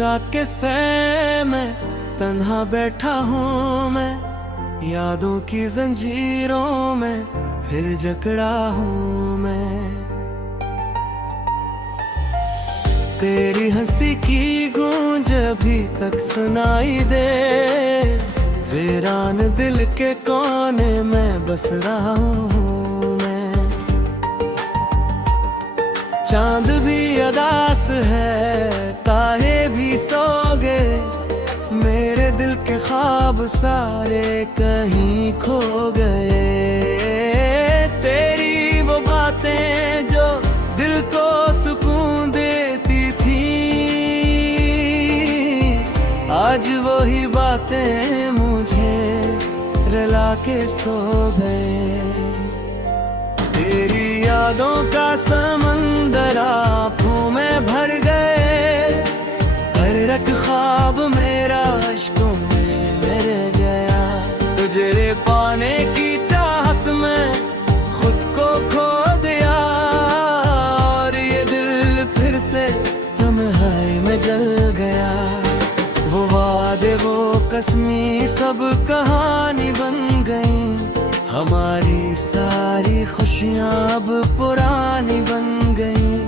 रात के सैर में तन्हा बैठा हूँ मैं, यादों की जंजीरों में फिर जकड़ा हूँ मैं। तेरी हंसी की गूंज अभी तक सुनाई दे, वीरान दिल के कोने में बस रहा हूँ मैं। चांद भी अदास है, तारे भी सो गए, मेरे दिल के ख्वाब सारे कहीं खो गए। तेरी वो बातें जो दिल को सुकून देती थी, आज वही बातें मुझे रुला के सो गए। तेरी यादों का समंदर आँखों में भर गए, हर एक ख्वाब मेरा अश्कों में रह गया। तुझे पाने की चाहत में खुद को खो दिया, और ये दिल फिर से तन्हाई में जल गया। वो वादे वो कसमें सब कहानी बन गई, हमारी सारी खुशियाँ अब पुरानी बन गई।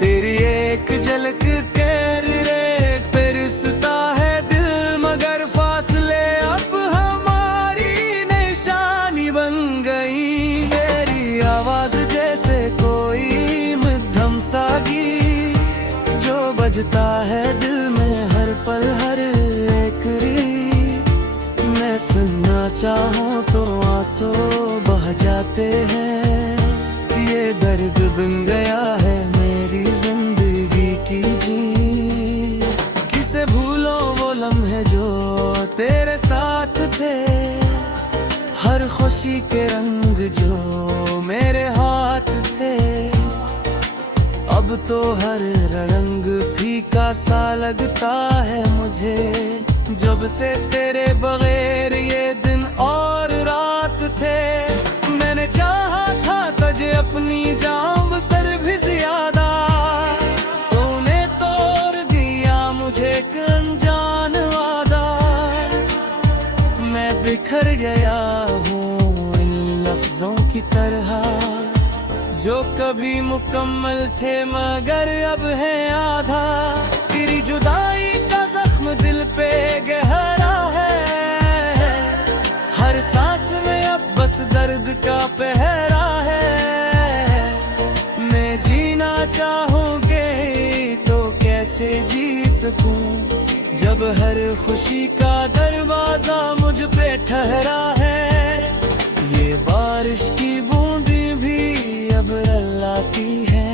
तेरी एक झलक के रेख पे रिश्ता है दिल, मगर फासले अब हमारी निशानी बन गई। तेरी आवाज जैसे कोई मध्यम सा गीत, जो बजता है दिल में हर पल हर एक रीत। मैं सुनना चाहूँ तो आंसू बह जाते हैं, ये दर्द बन गया है मेरी जिंदगी की जी। किसे भूलो वो लम्हे जो तेरे साथ थे, हर खुशी के रंग जो मेरे हाथ थे। अब तो हर रंग फीका सा लगता है मुझे, जब से तेरे बगैर ये दिन और रात थे। मैंने चाहा था तुझे अपनी जान सर भी ज्यादा, तूने तोड़ दिया मुझे एक अनजान वादा। मैं बिखर गया हूँ इन लफ्जों की तरह, जो कभी मुकम्मल थे मगर अब है आधा। तेरी जुदाई का जख्म दिल पे गहरा है, हर सांस में अब बस दर्द का पहरा है। मैं जीना चाहूँगी तो कैसे जी सकूं, जब हर खुशी का दरवाजा मुझ पे ठहरा है। ये बारिश की बूंदी भी अब रुलाती है,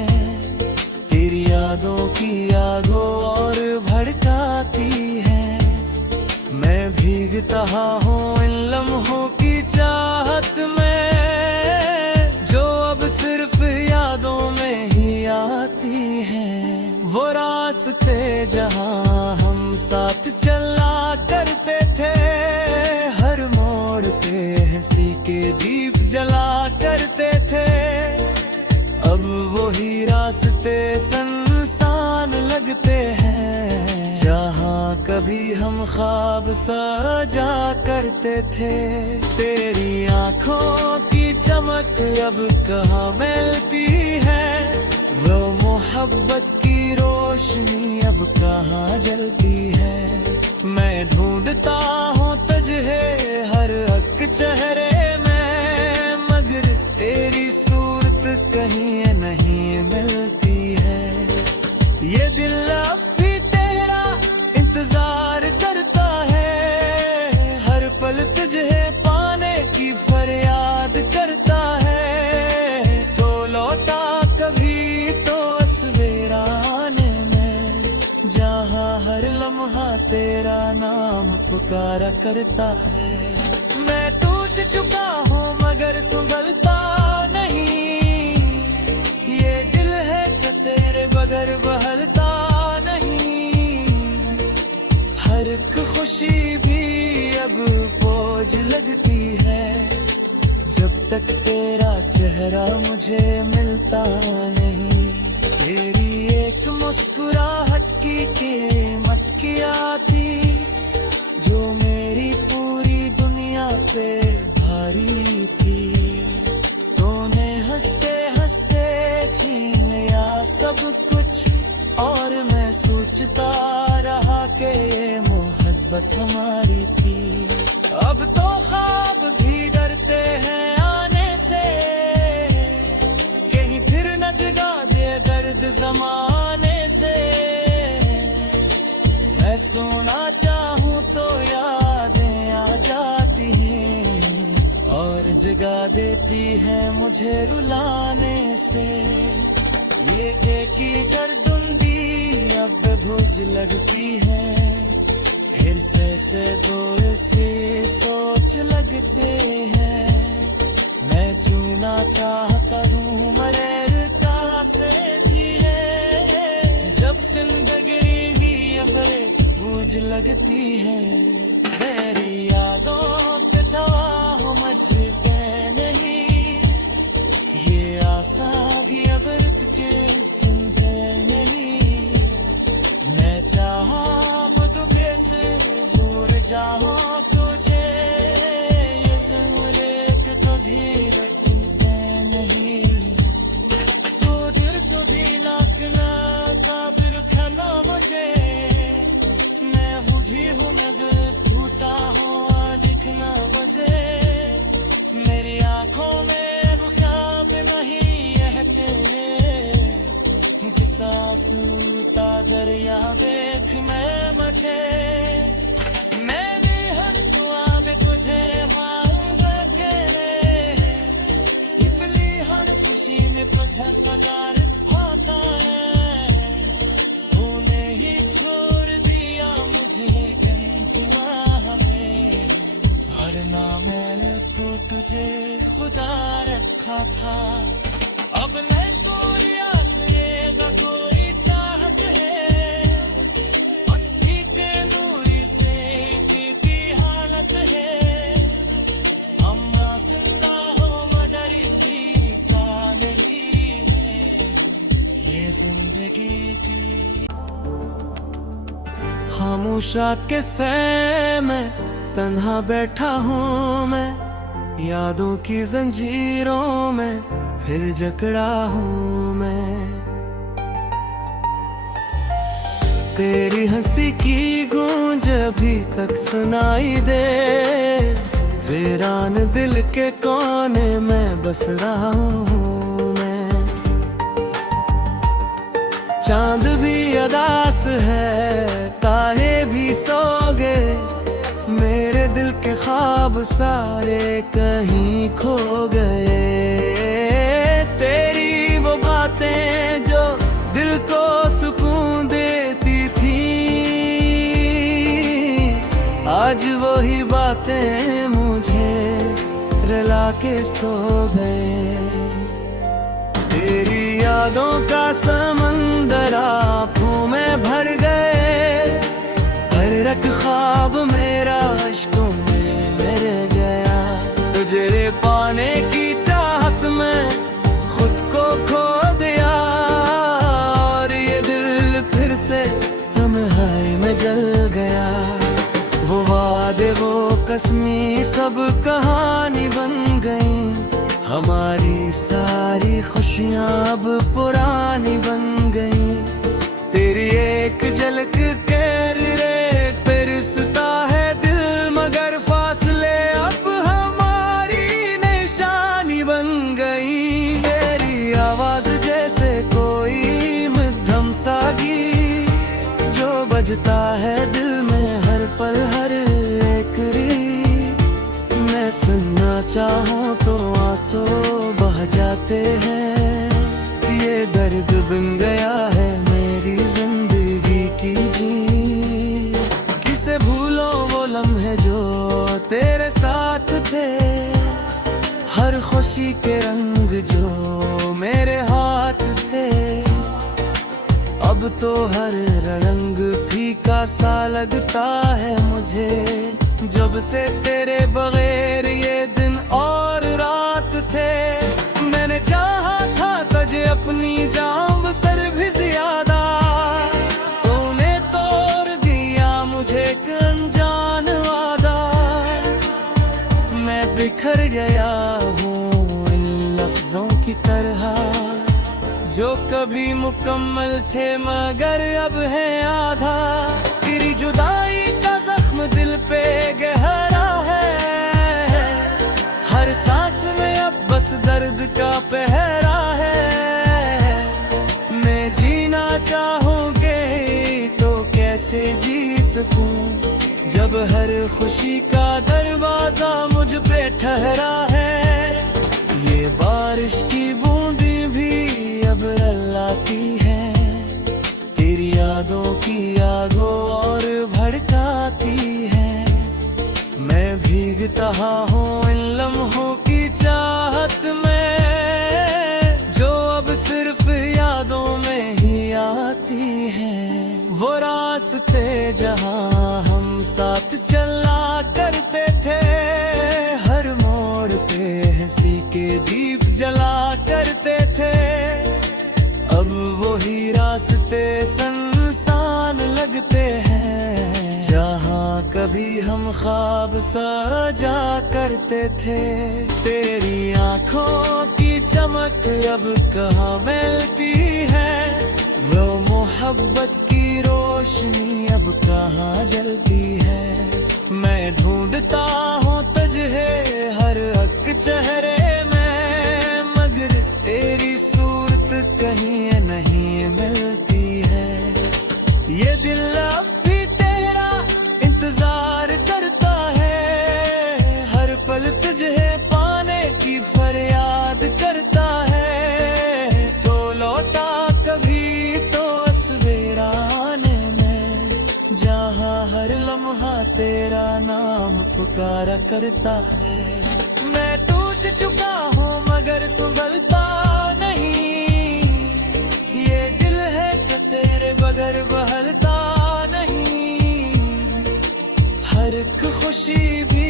तेरी यादों की आगों और भड़काती है। मैं भीगता हूँ इन लम्हों की चाहत में, जो अब सिर्फ यादों में ही आती हैं। वो रास्ते जहाँ हम साथ चला करते थे, हर मोड़ पे हंसी के दीप जला करते थे। अब वही रास्ते सुनसान लगते हैं, जहाँ कभी हम ख्वाब सजा करते थे। तेरी आँखों की चमक अब कहाँ मिलती है, वो मोहब्बत की रोशनी अब कहाँ जलती है। मैं ढूंढता हूँ तुझे हर एक चेहरे में, मगर तेरी सूरत कहीं नहीं मिलती है। ये दिल अब भी तेरा इंतजार करता है, हर पल तुझे पाने की फरियाद करता है। तो लौटा कभी तो सवेरा आने में, जहाँ हर लम्हा तेरा नाम पुकारा करता है। मैं टूट चुका हूँ मगर संभलता नहीं, ये दिल है कि तेरे बगैर बहलता नहीं। हर एक खुशी भी अब बोझ लगती है, जब तक तेरा चेहरा मुझे मिलता नहीं। तेरी एक मुस्कुराहट की कीमत किया थी, जो मेरी पूरी दुनिया पे भारी थी। तूने हंसते हंसते छीन लिया सब कुछ, और मैं सोचता रहा कि ये मोहब्बत हमारी थी। अब तो ख्वाब भी डरते हैं आने से, कहीं फिर न जगा दे दर्द जमाने से। मैं सोना चाहूँ तो यादें आ जाती हैं, और जगा देती है मुझे रुलाने से। ये एक ही गर्दुंदी अब भुज लगती है, फिर से दूर से सोच लगते हैं। मैं जीना चाहता हूँ मरता से भी है, जब जिंदगी भी अबरे भुज लगती है। मेरी यादों के छाव मचते नहीं, ये आसागी अब रुत के चुनते नहीं। मैं चाहा तो कैसे भूल जाऊं तुझे, ये ज़रूरत कभी रटते नहीं। तो दिल तो भी लाकना काबिर खाना मुझे, मैं बुझी हूँ मगर टूटा हुआ दिखना वजह। मेरी आंखों में ख्वाब नहीं रहते, सासूता दरिया देख मैं मचे। मैंने हर दुआ में तुझे मांगा करे, इतनी हर खुशी में तुझे सगार होता है। तूने ही छोड़ दिया मुझे गंजुआ में, भरना मैंने तो तुझे खुदा रखा था। अब मैं कोई आस ये न कोई चाहत है, मस्ती के नूरी से कितनी हालत है। अम्मा जिंदा हो मगर जीता नहीं है ये जिंदगी की। खामोशा के सै में तन्हा बैठा हूँ मैं, यादों की जंजीरों में फिर जकड़ा हूँ मैं। तेरी हंसी की गूंज अभी तक सुनाई दे, वीरान दिल के कोने में बस रहा हूँ मैं। चांद भी अदास है, तारे भी सो गए, मेरे दिल के ख्वाब सारे कहीं खो गए। तेरी वो बातें जो दिल को सुकून देती थी, आज वही बातें मुझे रुला के सो गए। तेरी यादों का समंदर आँखों में भर गए, हर एक ख्वाब मेरा अश्कों में मिल गया। तुझे पाने की चाहत में खुद को खो दिया, और ये दिल फिर से तन्हाई में जल गया। वो वादे वो कसमें सब कहानी बन गई, हमारी सारी खुशियाँ अब पुरानी बन गई। तेरी एक झलक के रेत पे रिश्ता है दिल, मगर फासले अब हमारी निशानी बन गई। मेरी आवाज जैसे कोई मध्यम सा गीत, जो बजता है दिल में हर पल हर एक रीत। मैं सुनना चाहूँ तो आंसू बह जाते हैं, ये दर्द बन गया है मेरी जिंदगी की जी। किसे भूलो वो लम्हे जो तेरे साथ थे, हर खुशी के रंग जो मेरे हाथ थे। अब तो हर रंग फीका सा लगता है मुझे, जब से तेरे बगैर ये दिन और रात थे। मैंने चाहा था तुझे अपनी जान सर भी ज्यादा, तूने बिखर गया हूँ इन लफ्जों की तरह, जो कभी मुकम्मल थे मगर अब है आधा। तेरी जुदाई का जख्म दिल पे गहरा है, हर सांस में अब बस दर्द का पहरा है। मैं जीना चाहूँगी तो कैसे जी सकूं, जब हर खुशी का दरवाजा मुझ पे ठहरा है। ये बारिश की बूंदी भी अब रलाती है, तेरी यादों की आगों और भड़काती है। मैं भीगता हूँ इन लम्हों की चाहत में, जो अब सिर्फ यादों में ही आती है। वो रास्ते जहाँ हम साथ चला करते थे, हर मोड़ पे हंसी के दीप जला करते थे। अब वही रास्ते सुनसान लगते हैं, जहाँ कभी हम ख्वाब सजा करते थे। तेरी आंखों की चमक अब कहाँ मिलती है, वो मोहब्बत की रोशनी अब कहाँ जलती है। मैं ढूंढता हूँ तुझे हर एक चेहरे में, मगर तेरी सूरत कहीं नहीं मिलती है। ये दिल अब भी तेरा इंतजार करता है, हर पल तुझे पाने की फरियाद करता है। तो लौटा कभी तो सवेराने में, जहाँ हर लम्हा तेरा नाम पुकारा करता है। मैं टूट चुका हूँ मगर संभलता नहीं, ये दिल है कि तेरे बगैर बहलता नहीं। हर एक खुशी भी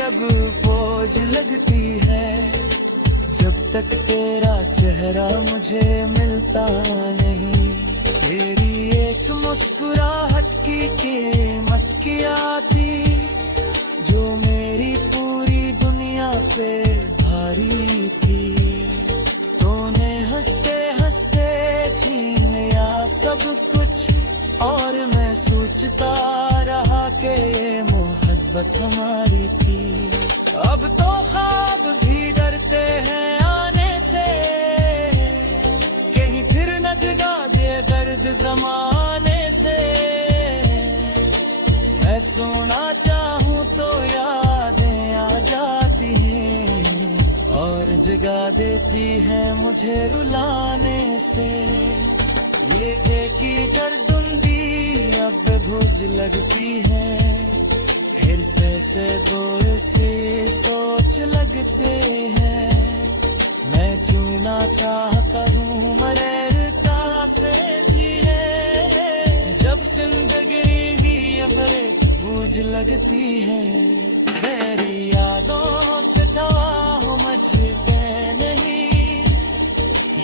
अब बोझ लगती है, जब तक तेरा चेहरा मुझे मिलता नहीं। तेरी एक मुस्कुराहट की कीमत क्या थी, जो मेरी पूरी दुनिया पे भारी थी। तूने हंसते हंसते छीन लिया सब कुछ, और मैं सोचता रहा कि ये मोहब्बत हमारी थी। अब तो ख्वाब भी डरते हैं आने से, कहीं फिर न जगा दे दर्द जमाने से। मैं सोना चाहूँ तो यादें आ जाती हैं, और जगा देती है मुझे रुलाने से। ये एक ही दर्दुंदी अब भूज लगती है, हिरसे से दो से सोच लगते हैं। मैं जीना चाहता हूँ मरता से जिए, जब जिंदगी ही अमरे बूझ लगती है। मेरी यादों के छवा हो मुझे नहीं,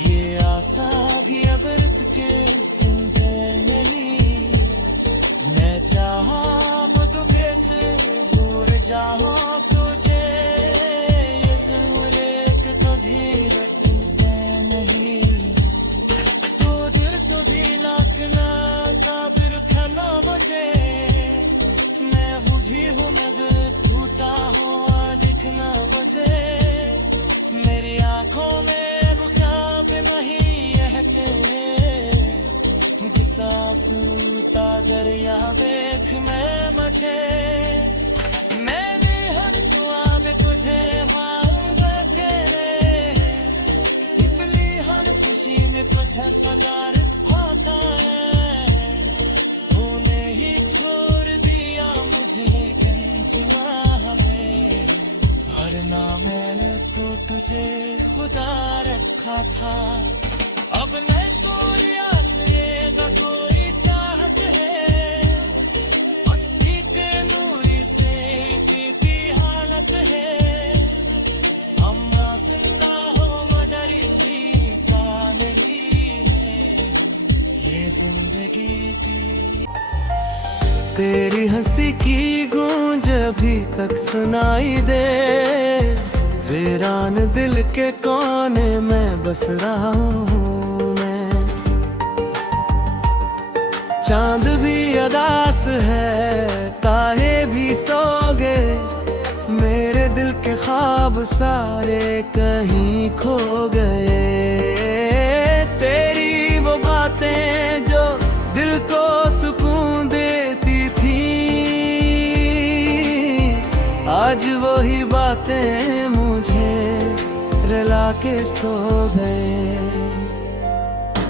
ये आशा भी अब रुत के चुनके नहीं। मैं चाहा बदुबे से दूर जाऊं तुझे, ये ज़रूरत कभी रटते नहीं। तू दिल तो भी लाकना काबिर खाना मुझे, मैं बुझी हूँ मगर टूटा हुआ दिखना मुझे। मेरी आंखों में ख्वाब नहीं रहते, सासूता दरिया देख मैं मुझे। मैंने हर दुआ में तुझे मांग रखे, इतनी हर खुशी में कुछ सजा रखा है। तूने ही छोड़ दिया मुझे गंजुआ में, भरना मैंने तो तुझे खुदा रखा था। अब मैं पूरी आसे न कोई चाहत है, मस्ती के नूरी से बीती हालत है। हम जिंदा हो मगर जीता नहीं है, ये जिंदगी की। तेरी हंसी की गूंज अभी तक सुनाई दे, वीरान दिल के कोने में बस रहा हूँ मैं। चांद भी अदास है, तारे भी सो गए, मेरे दिल के ख्वाब सारे कहीं खो गए। तेरी वो बातें जो दिल को सुकून देती थी, आज वही बातें मुझे रुला के सो गए।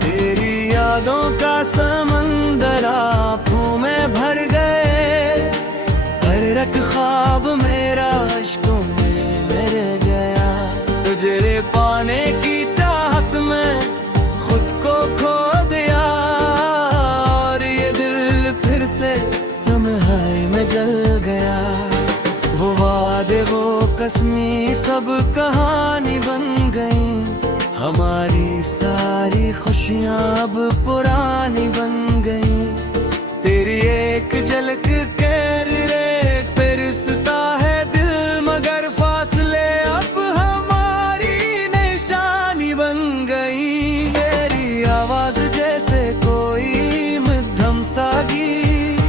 तेरी यादों का समंदर आँखों में भर गए, हर एक ख्वाब मेरा अश्कों में मिल गया। तुझे पाने की चाहत में खुद को खो दिया, और ये दिल फिर से तन्हाई में जल गया। वो वादे वो कसमें सब कहानी बन गई, हमारी सारी खुशियाँ अब पुरानी बन गई। तेरी एक झलक के रेख पे रिश्ता है दिल, मगर फासले अब हमारी निशानी बन गई। तेरी आवाज जैसे कोई मध्यम सा गीत,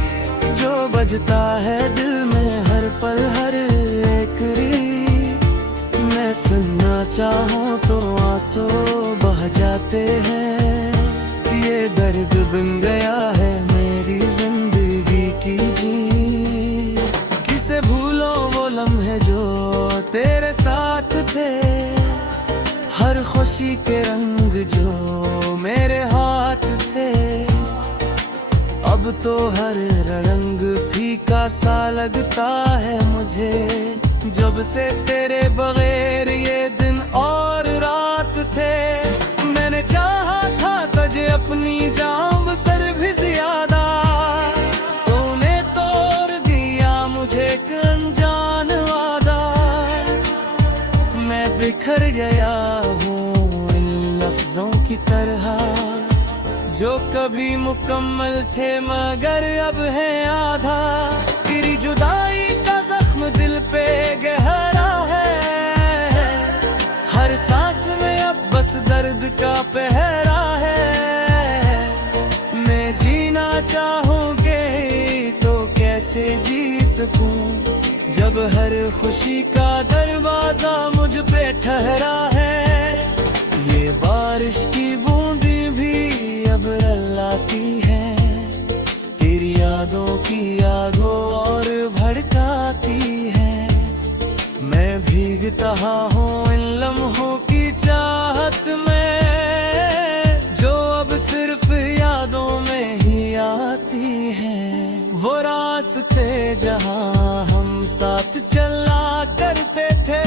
जो बजता है दिल में हर पल हर एक रीत। मैं सुनना चाहूँ तो आंसू बह जाते हैं, ये दर्द बन गया है मेरी जिंदगी की जी। किसे भूलो वो लम्हे जो तेरे साथ थे, हर खुशी के रंग जो मेरे हाथ थे। अब तो हर रंग फीका सा लगता है मुझे, जब से तेरे बगैर ये दिन और रात थे। मैंने चाहा था तुझे अपनी जान सर भी ज्यादा, तूने तोड़ दिया मुझे एक अनजान वादा। मैं बिखर गया हूँ इन लफ्जों की तरह, जो कभी मुकम्मल थे मगर अब है आधा। तेरी जुदाई का जख्म दिल पे गहरा है, हर सांस में अब बस दर्द का पहरा है। मैं जीना चाहूँगी तो कैसे जी सकूं, जब हर खुशी का दरवाजा मुझ पे ठहरा है। ये बारिश की बूंदी भी अब रुलाती है, तेरी यादों की आगों और भड़काती है। मैं भीगता हूँ इन लम्हों की चाहत में, जो अब सिर्फ यादों में ही आती है। वो रास्ते जहाँ हम साथ चला करते थे,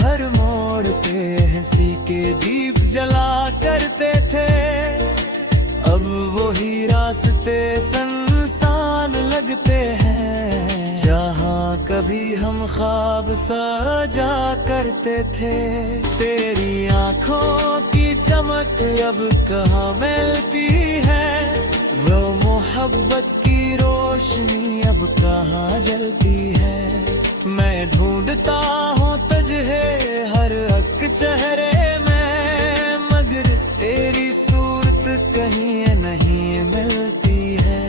हर मोड़ पे हंसी के दीप जला करते थे। अब वही रास्ते सुनसान लगते हैं, जहाँ कभी हम ख्वाब सजा करते थे। तेरी आँखों की चमक अब कहाँ मिलती है, वो मोहब्बत की रोशनी अब कहाँ जलती है। मैं ढूंढता हूँ तुझे हर एक चेहरे में, मगर तेरी सूरत कहीं नहीं मिलती है।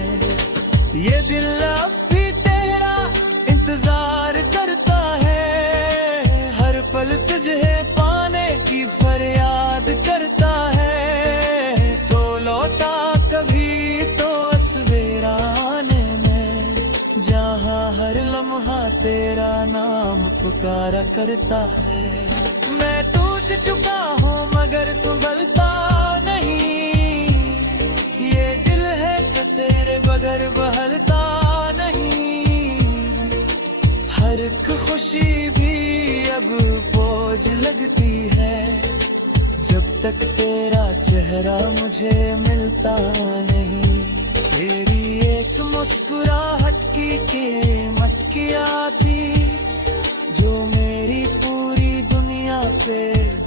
ये दिल अब भी तेरा इंतजार करता है, हर पल तुझे पाने की फरियाद करता है। तो लौटा कभी तो सवेराने में, जहाँ हर लम्हा तेरा नाम पुकारा करता है। मैं टूट चुका हूँ मगर संभलता नहीं, ये दिल है कि तेरे बगैर बहलता नहीं। हर एक खुशी भी अब बोझ लगती है, जब तक तेरा चेहरा मुझे मिलता नहीं। तेरी एक मुस्कुराहट की कीमत क्या थी, जो मेरी पूरी दुनिया पे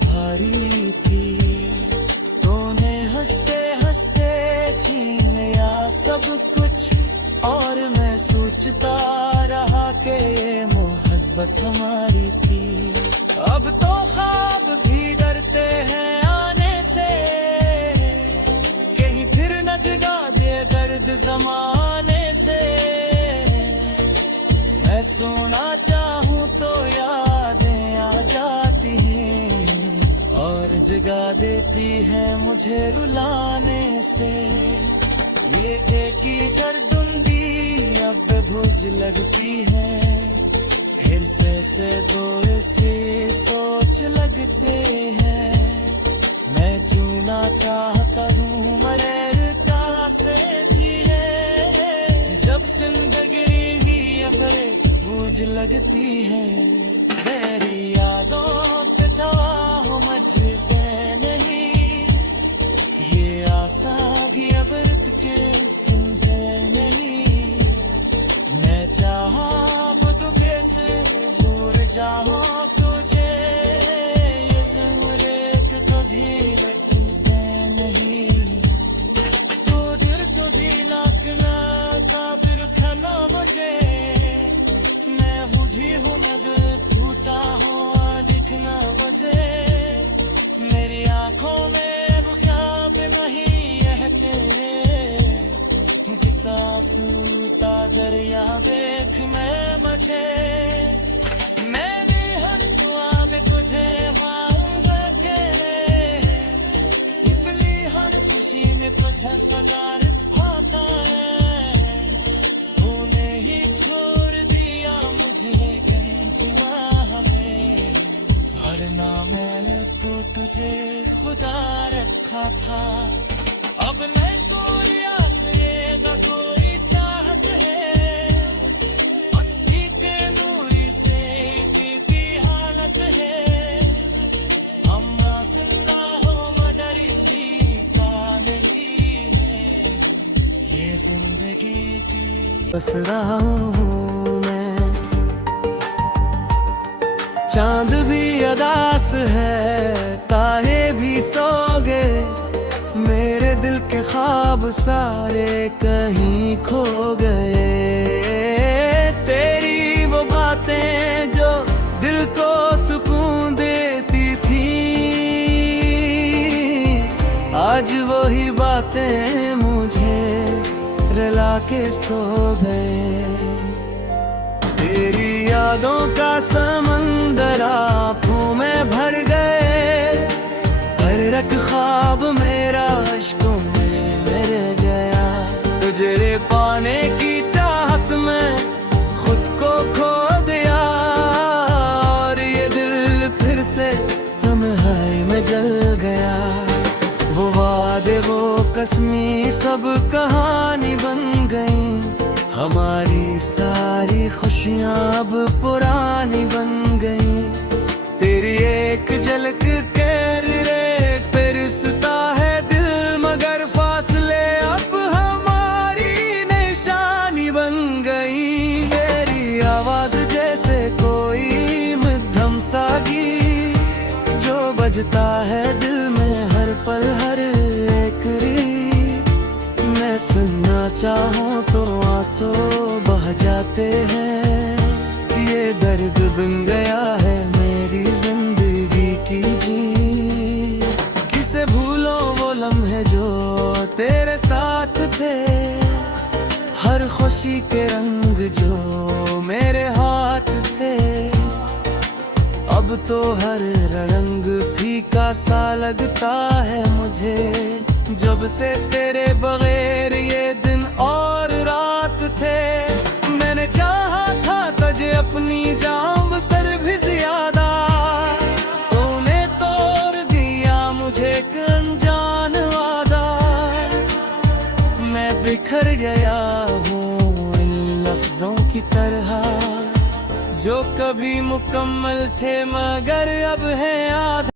भारी थी। तूने हंसते हंसते छीन लिया सब कुछ, और मैं सोचता रहा कि ये मोहब्बत हमारी थी। अब तो ख्वाब भी डरते हैं आने से, कहीं फिर न जगा दे दर्द जमाने से। मैं सोना चाहूँ तो यादें आ जाती हैं और जगा देती है मुझे रुलाने से। ये एक ही दर्दुंदी अब भूज लगती है, हिरसे से दो से सोच लगते हैं। मैं जीना चाहता हूँ मरता से भी है, जब जिंदगी ही अबरे भूज लगती है। मेरी यादों के चाह मचते नहीं, ये आशा भी अब रुत के तुम है नहीं। मैं चाहा तुझे से दूर जाऊं तुझे, ये ज़रूरत कभी लगती नहीं। तू दिल कभी लगना था फिर खाना मुझे, मैं बुझी हूँ मगर टूटा हुआ दिखना मुझे। मेरी आंखों में वो ख्वाब नहीं रहते, किस आंसूता दरिया देख मैं मुझे। मैंने हर दुआ में तुझे मांगा अकेले, इतनी हर खुशी में तुझे सजा पाता है। तूने ही छोड़ दिया मुझे गंजुआ हमें, भरना मैंने तो तुझे खुदा रखा था। अब न कोई आस है न कोई चाहत है, मस्ती के नूरी से बीती हालत है। हम जिंदा हो मगर जीता नहीं है, ये जिंदगी की बस रहा हूँ मैं। चांद भी अदास है, तारे भी सो गए, मेरे दिल के ख्वाब सारे कहीं खो गए। तेरी वो बातें जो दिल को सुकून देती थी, आज वही बातें मुझे रुला के सो गए। तेरी यादों का समंदर आँखों में भर गए, हर एक ख्वाब मेरा अश्कों में मिल गया। तुझे पाने की चाहत में खुद को खो दिया, और ये दिल फिर से तन्हाई में जल गया। वो वादे वो कसमें सब कहानी बन गई, हमारी सारी खुशियाँ अब पुरानी बन गई। तेरी एक झलक के रेत पे रिश्ता है दिल, मगर फासले अब हमारी निशानी बन गई। मेरी आवाज जैसे कोई मध्यम सा गीत, जो बजता है दिल में हर पल हर एक रीत। मैं सुनना चाहूँ तो आंसू बह जाते हैं, ये दर्द बन गया है मेरी जिंदगी की जी। किसे भूलो वो लम्हे जो तेरे साथ थे, हर खुशी के रंग जो मेरे हाथ थे। अब तो हर रंग फीका सा लगता है मुझे, जब से तेरे बगैर ये दिन और रात थे। मैंने चाहा था तुझे अपनी जान सर भी ज्यादा, तूने तोड़ दिया मुझे एक अनजान वादा। मैं बिखर गया हूँ इन लफ्जों की तरह, जो कभी मुकम्मल थे मगर अब है